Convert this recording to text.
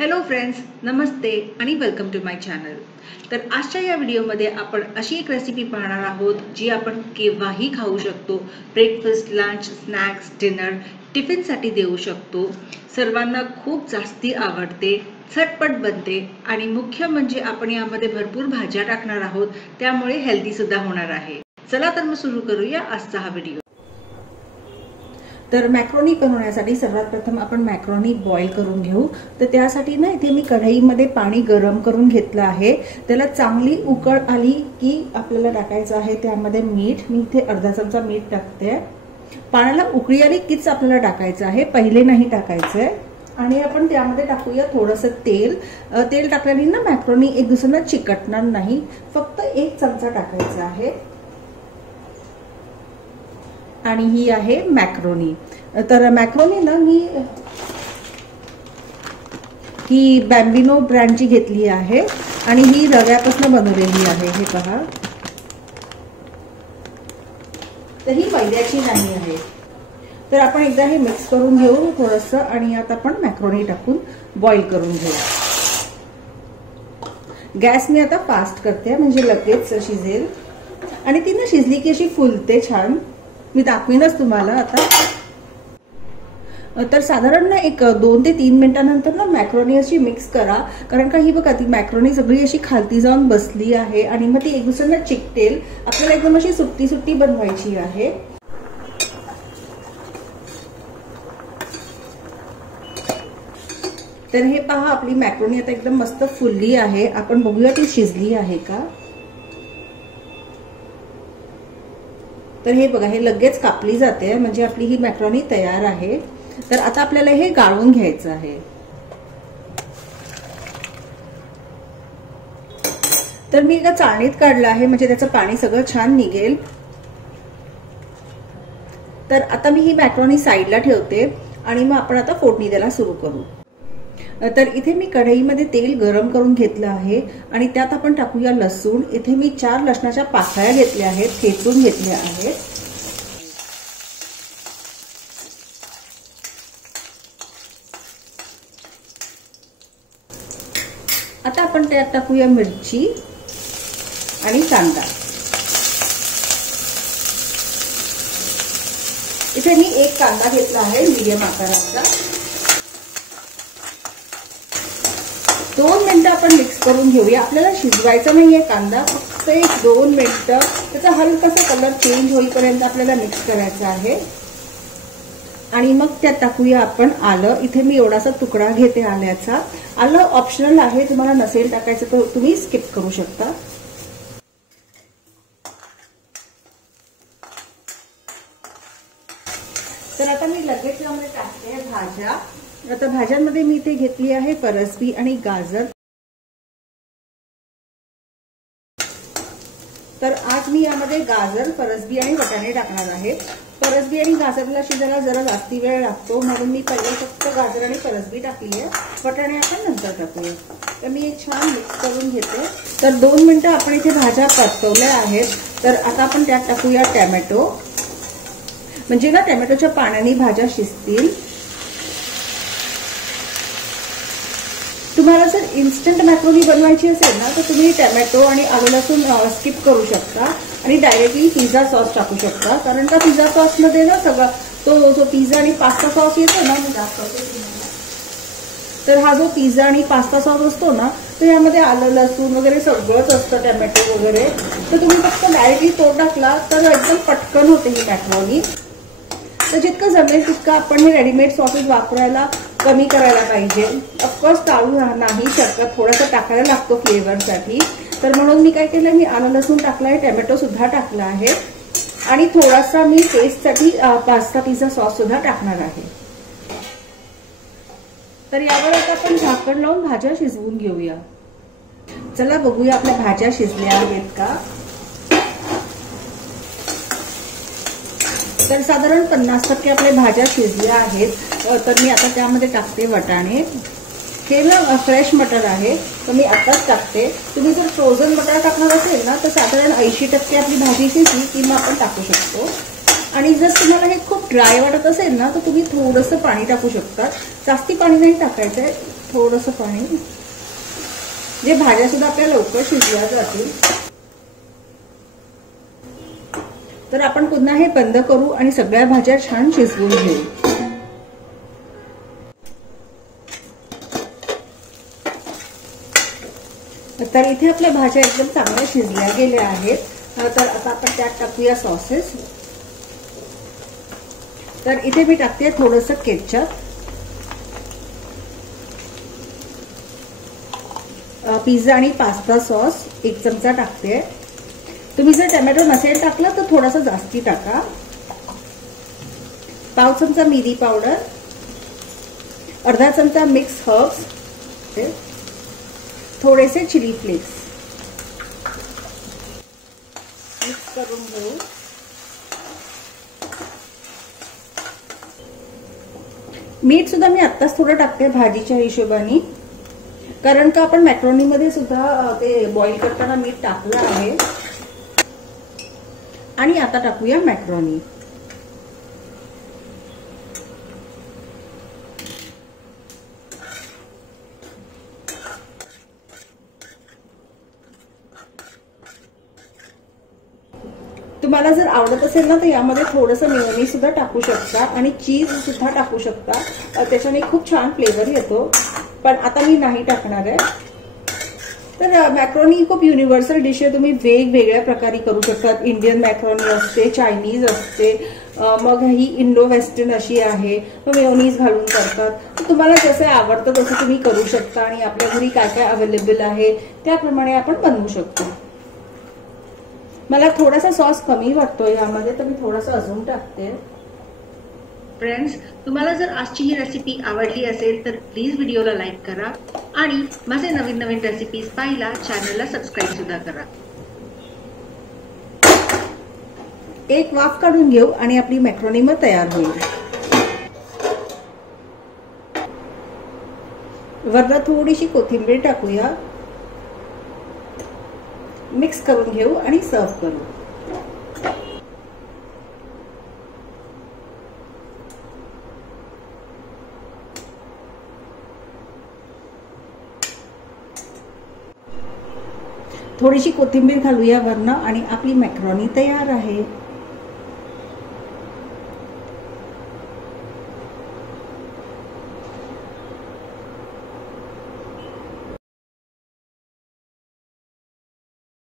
Hello friends, नमस्ते आणि welcome to my channel. तर आजच्या या व्हिडिओमध्ये आपण अशी एक रेसिपी पाहणार आहोत जी आपण केव्हाही खाऊ शकतो. ब्रेकफास्ट, लंच, स्नॅक्स, डिनर, टिफिनसाठी देऊ शकतो. सर्वांना खूप जास्ती आवडते, झटपट बनते आणि मुख्य म्हणजे आपण यामध्ये भरपूर भाज्या टाकणार आहोत, त्यामुळे हेल्दी सुद्धा होणार आहे. चला तर मग सुरू करूया आजचा हा व्हिडिओ. तर मॅक्रोनी बनवण्यासाठी सर्वात प्रथम आपण मॅक्रोनी बॉईल करून घेऊ. तर त्यासाठी ना इथे मी कढईमध्ये पाणी गरम करून घेतलं आहे. त्याला चांगली उकळ आली की आपल्याला टाकायचं आहे त्यामध्ये मीठ. मी इथे अर्धा चमचा मीठ टाकते. पाण्याला उकळी आली कीच आपल्याला टाकायचं आहे, पहिले नाही टाकायचंय. आणि आपण त्यामध्ये टाकूया थोडंसं तेल. तेल टाकल्याने ना मॅक्रोनी एक दुसऱ्यांना चिकटणार नाही. फक्त 1 चमचा टाकायचा आहे. आणि ही आहे मॅक्रोनी. तर मॅक्रोनी ना मी ही बॅम्बिनो ब्रँडची घेतली आहे आणि ही रव्यापासून बनवलेली आहे. हे पहा, तर ही मैद्याची नाही आहे. तर आपण एकदा हे मिक्स करून घेऊ थोडंसं आणि आता आपण मॅक्रोनी टाकून बॉईल करून घेऊ. गॅस मी आता फास्ट करते म्हणजे लगेच शिजेल आणि ती ना शिजली की अशी फुलते छान. मी दाखवीनच तुम्हाला आता. तर साधारण ना एक 2 ते 3 मिनिटांनंतर ना मॅक्रोनी अशी मिक्स करा, कारण का ही बघा ती मॅक्रोनी सगळी अशी खालती जाऊन बसली आहे आणि मग ती एक दुसऱ्यांना चिकटेल. आपल्याला एकदम अशी सुट्टी सुट्टी बनवायची आहे. तर हे पहा, आपली मॅक्रोनी आता एकदम मस्त फुलली आहे. आपण बघूया ती शिजली आहे का. तर हे बघा, हे लगेच कापली जाते म्हणजे आपली ही मॅक्रोनी तयार आहे. तर आता आपल्याला हे गाळून घ्यायचं आहे. तर मी एका चाळणीत काढलं आहे म्हणजे त्याचं पाणी सगळं छान निघेल. तर आता मी ही मॅक्रोनी साईडला ठेवते आणि मग आपण आता फोडणी द्यायला सुरू करू. तर इथे मी कढईमध्ये तेल गरम करून घेतलं आहे आणि त्यात आपण टाकूया लसूण. इथे मी 4 लसणाच्या पाकळ्या घेतल्या आहेत, ठेचून घेतल्या आहेत. आता आपण त्यात टाकूया मिरची आणि कांदा. इथे मी 1 कांदा घेतला आहे मीडियम आकाराचा. 2 मिनिटं आपण मिक्स करून घेऊया. आपल्याला शिजवायचा नाहीये कांदा, फक्त 1-2 मिनिटं त्याचा हलकासा कलर चेंज होईपर्यंत आपल्याला मिक्स करायचा आहे. आणि मग त्यात टाकूया आपण आलं. इथे मी एवढासा तुकडा घेते आल्याचा. आलं ऑप्शनल आहे, तुम्हाला नसेल टाकायचं तर तुम्ही स्किप करू शकता. तर आता मी लगेच यामध्ये टाकते भाज्या. आता भाज्यांमध्ये मी इथे घेतली आहे परसबी आणि गाजर. तर आज मी यामध्ये गाजर, परसबी आणि वटाणे टाकणार आहे. परसबी आणि गाजरला शिजायला जरा जास्ती वेळ लागतो म्हणून मी पहिले फक्त गाजर आणि परसबी टाकली आहे. वटाणे आपण नंतर टाकूया. तर मी एक छान मिक्स करून घेते. तर 2 मिनिटं आपण इथे भाज्या परतवल्या आहेत. तर आता आपण त्यात टाकूया टॅमॅटो, म्हणजे ना टॅमॅटोच्या पाण्याने भाज्या शिजतील. तुम्हाला जर इन्स्टंट मॅक्रोनी बनवायची असेल ना तर तुम्ही टॅमॅटो आणि आलं लसूण स्किप करू शकता आणि डायरेक्टली पिझ्झा सॉस टाकू शकता. कारण का पिझ्झा सॉस मध्ये ना सगळा तो जो पिझ्झा आणि पास्ता सॉस येतो ना, तर हा जो पिझ्झा आणि पास्ता सॉस असतो ना, तर यामध्ये आलं लसूण वगैरे सगळंच असतं, टॅमॅटो वगैरे. तर तुम्ही फक्त डायरेक्टली तो टाकला तर एकदम पटकन होते ही मॅक्रोनी. तर जितकं जमेल तितकं आपण हे रेडीमेड सॉसेस वापरायला कमी करायला पाहिजे. ऑफकोर्स टाळू नाही शकत, थोडासा टाकायला लागतो फ्लेवरसाठी. तर म्हणून मी काय केलं, मी आलं लसूण टाकलं आहे, टॅमॅटो सुद्धा टाकला आहे आणि थोडासा मी टेस्टसाठी पास्ता पिझ्झा सॉस सुद्धा टाकणार आहे. तर यावर आता आपण झाकण लावून भाज्या शिजवून घेऊया. चला बघूया आपल्या भाज्या शिजल्या आहेत का. तर साधारण 50% आपल्या भाज्या शिजल्या आहेत. तर मी आता त्यामध्ये टाकते वटाणे. हे ना फ्रेश मटर आहे तर मी आताच टाकते. तुम्ही जर फ्रोझन मटर टाकणार असेल ना तर साधारण 80% आपली भाजी शिजली की मग आपण टाकू शकतो. आणि जर तुम्हाला हे खूप ड्राय वाटत असेल ना तर तुम्ही थोडंसं पाणी टाकू शकता. जास्ती पाणी नाही टाकायचंय, थोडंसं पाणी, जे भाज्या सुद्धा आपल्या लवकर शिजल्या जातील. तर आपण पुन्हा हे बंद करू आणि सगळ्या भाज्या छान शिजवून घेऊ. तर इथे आपल्या भाज्या एकदम चांगल्या शिजल्या गेल्या आहेत. तर आता आपण त्यात टाकूया सॉसेस. तर इथे मी टाकते थोडंसं केचप, पिझ्झा आणि पास्ता सॉस 1 चमचा टाकते. तुम्ही जर टोमॅटो नसेल टाकला तर थोडासा जास्ती टाका. पाव चमचा मिरी पावडर, अर्धा चमचा मिक्स हर्ब्स, थोडेसे चिली फ्लेक्स मिक्स करून घेऊ. मीठ सुद्धा मी आत्ताच थोडं टाकते भाजीच्या हिशोबाने, कारण का आपण मॅक्रोनी मध्ये सुद्धा ते बॉईल करताना मीठ टाकलं आहे. आणि आता टाकूया मॅक्रोनी. तुम्हाला जर आवडत असेल ना तर यामध्ये थोडंसं मेयोनीज सुद्धा टाकू शकता आणि चीज सुद्धा टाकू शकता, त्याच्याने खूप छान फ्लेवर येतो. पण आता मी नाही टाकणार आहे. तर मॅक्रोनी खूप युनिव्हर्सल डिश आहे. तुम्ही वेगवेगळ्या प्रकारे करू शकता. इंडियन मॅक्रोनी असते, चायनीज असते, मग ही इंडो वेस्टर्न अशी आहे, मग मेयोनीज घालून करतात. तुम्हाला जसं आवडतं तसं तुम्ही करू शकता आणि आपल्या घरी काय काय अवेलेबल आहे त्याप्रमाणे आपण बनवू शकतो. मला थोडासा सॉस कमी वाटतोय यामध्ये, तर मी थोडासा अजून टाकते. फ्रेंड्स, तुम्हाला जर आजची ही रेसिपी आवडली असेल तर प्लीज व्हिडिओला लाईक करा आणि माझे नवीन नवीन रेसिपीज पाहायला चॅनलला सबस्क्राईब सुद्धा करा. एक वाफ काढून घेऊ आणि आपली मॅक्रोनी मग तयार होईल. वरनं थोडीशी कोथिंबीर टाकूया, मिक्स करून घेऊ आणि सर्व करू. थोडीशी कोथिंबीर घालूया वरनं आणि आपली मॅक्रोनी तयार आहे.